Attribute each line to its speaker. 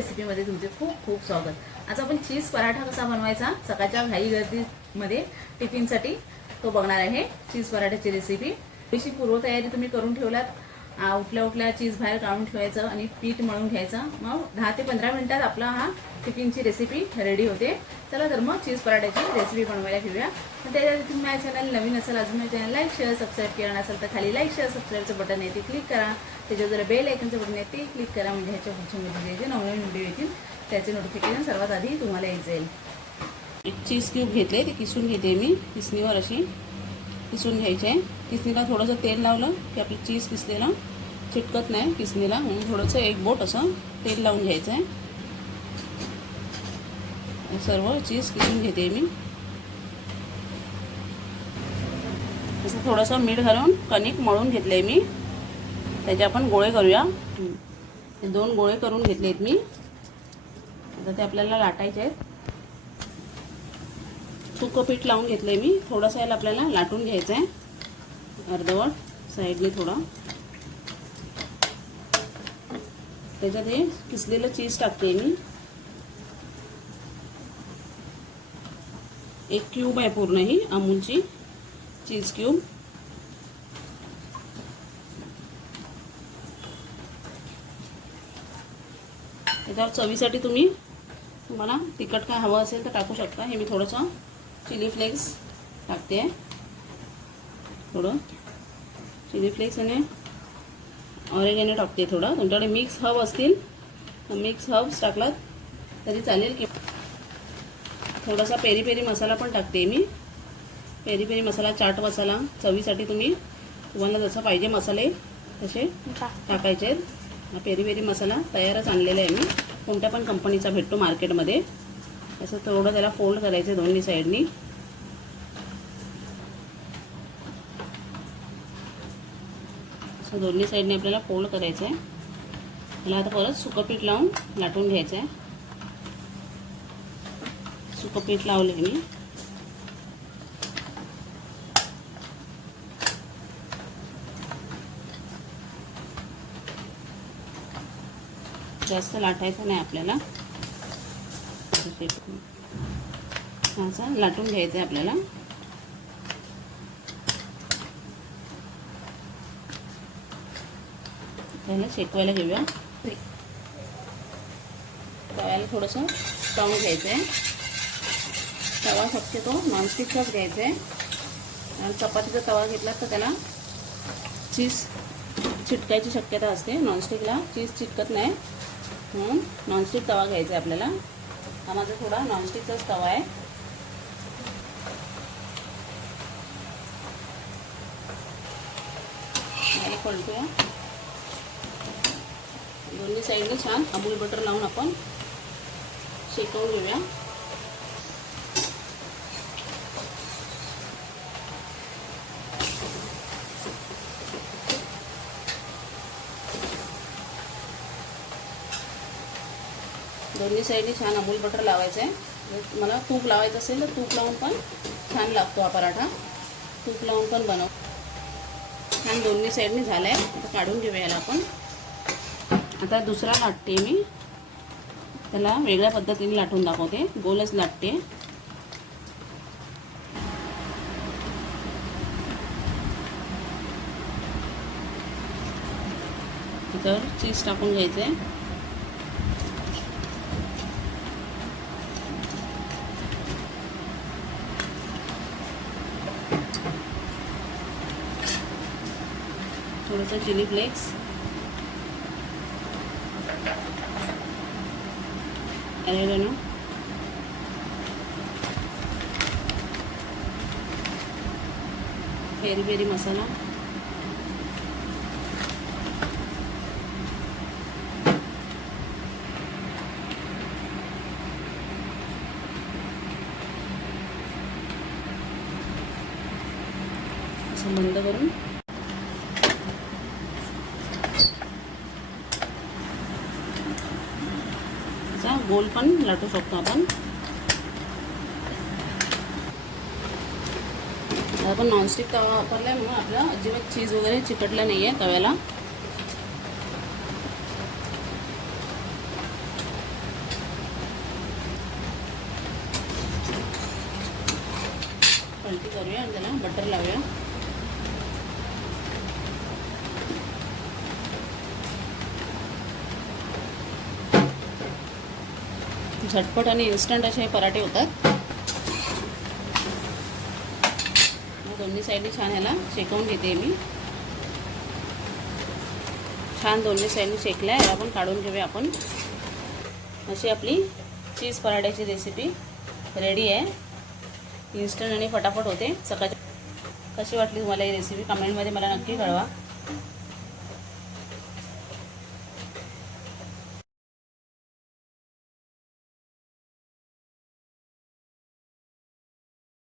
Speaker 1: रेसिपीमध्ये तुमचे खूप खूप स्वागत. आज आपण चीज पराठा कसा बनवायचा सकाळच्या घाई गर्दीमध्ये टिफिनसाठी तो बघणार आहे चीज पराठ्याची रेसिपी. थोडीशी पूर्वतयारी तुम्ही करून ठेवलात. उठल्या उठल्या चीज बाहेर काढून ठेवायचं आणि पीठ मळून घ्यायचं. मग दहा ते पंधरा मिनिटात आपला हा टिफिनची रेसिपी रेडी होते. चला तर मग चीज पराठ्याची रेसिपी बनवायला घेऊया. तर त्याच्यासाठी तुम्ही माझ्या चॅनल नवीन असेल अजून माझ्या चॅनल लाईक शेअर सबस्क्राईब केलं नसेल तर खाली लाईक शेअर सबस्क्राईबचं बटन आहे ते क्लिक करा. त्याच्यावर जर बेल आयकनचं बटन आहे ते क्लिक करा. म्हणजे ह्याच्या पुढच्या मध्ये जे नवनवीन व्हिडिओ येतील त्याचे नोटिफिकेशन सर्वात आधी तुम्हाला येत जाईल एक चीज क्यूब घेतले ते किसून घेते मी किसणीवर अशी. किसून घ्यायचे. आहे किसणीला थोडंसं तेल लावलं की आपली चीज किसलेलं चिटकत नाही किसणीला. म्हणून थोडंसं एक बोट असं तेल लावून घ्यायचं आहे सर्व चीज किसून घेते मी. असं थोडंसं मीठ घालून कणिक मळून घेतले मी. त्याचे आपण गोळे करूया. दोन गोळे करून घेतले आहेत मी. आता ते आपल्याला लाटायचे आहेत. सुकं पीठ लावून घेतलंय मी. थोडंसं याला आपल्याला लाटून घ्यायचं आहे अर्धवट. साईडने थोडं. त्याच्यात हे किसलेलं चीज टाकते मी. एक क्यूब आहे पूर्ण ही अमूलची. चीज क्यूब. त्याच्यावर चवीसाठी तुम्ही तुम्हाला तिखट काय हवं असेल तर टाकू शकता. हे मी थोडंसं चिली फ्लेक्स टाकते. थोडं. चिली फ्लेक्स आणि ऑरेगॅनो टाकते थोडं. तुमच्याकडे मिक्स हब असतील मिक्स हब्स टाकलात तरी चालेल की थोडासा पेरी पेरी मसाला पण टाकते मी. पेरी पेरी मसाला चाट मसाला चवीसाठी तुम्ही तुम्हाला जसं पाहिजे मसाले तसे टाकायचे आहेत. पेरी पेरी मसाला तयारच आणलेला आहे मी. कोणत्या पण कंपनीचा भेटतो मार्केटमध्ये असं थोडं त्याला फोल्ड करायचं दोन्ही साईडनी असं दोन्ही साईडने आपल्याला फोल्ड करायचं आहे त्याला आता परत सुकं पीठ लावून लाटून घ्यायचं आहे सुकं पीठ लावले मी. जास्त लाटायचं नाही आपल्याला. असं लाटून घ्यायचं आहे आपल्याला. त्याला शेकवायला घेऊया. तव्याला थोडंसं तळून घ्यायचं आहे तवा शक्यतो नॉनस्टिकचाच घ्यायचा आहे आणि चपातीचा तवा घेतला तर त्याला चीज चिटकायची शक्यता असते. नॉनस्टिकला चीज चिटकत नाही. म्हणून नॉनस्टिक तवा घ्यायचा आहे आपल्याला. हा माझा थोडा नॉनस्टिकचाच तवा आहे. पलटूया दोन्ही साईडने छान अमूल बटर लावून आपण शेकवून घेऊया. दोन्ही साईडने छान अमूल बटर लावायचं आहे मला तूप लावायचं असेल तर तूप लावून पण छान लागतो हा पराठा. तूप लावून पण बनव. छान दोन्ही साईडने झालं आहे आता काढून घेऊया याला आपण. आता दुसरा लाटते मी. त्याला वेगळ्या पद्धतीने लाटून दाखवते. गोलच लाटते. तर चीज टाकून घ्यायचं. आहे थोडंसं chilli flakes. Oregano peri peri masala असं याचा गोल पण लाटू शकतो आपण. आपण नॉनस्टिक तवा वापरल्यामुळे आपला अजिबात चीज वगैरे चिकटला नाही आहे तव्याला. पलटी करूया आणि त्याला बटर लावूया. झटपट आणि इन्स्टंट असे हे पराठे होतात. दोन्ही साईडने छान ह्याला शेकवून घेते मी. छान दोन्ही साईडने शेकल्या याला आपण काढून घेऊया आपण. अशी आपली चीज पराठ्याची रेसिपी रेडी आहे. इन्स्टंट आणि फटाफट होते. सकाळच्या कशी वाटली तुम्हाला ही रेसिपी कमेंटमध्ये मला नक्की कळवा.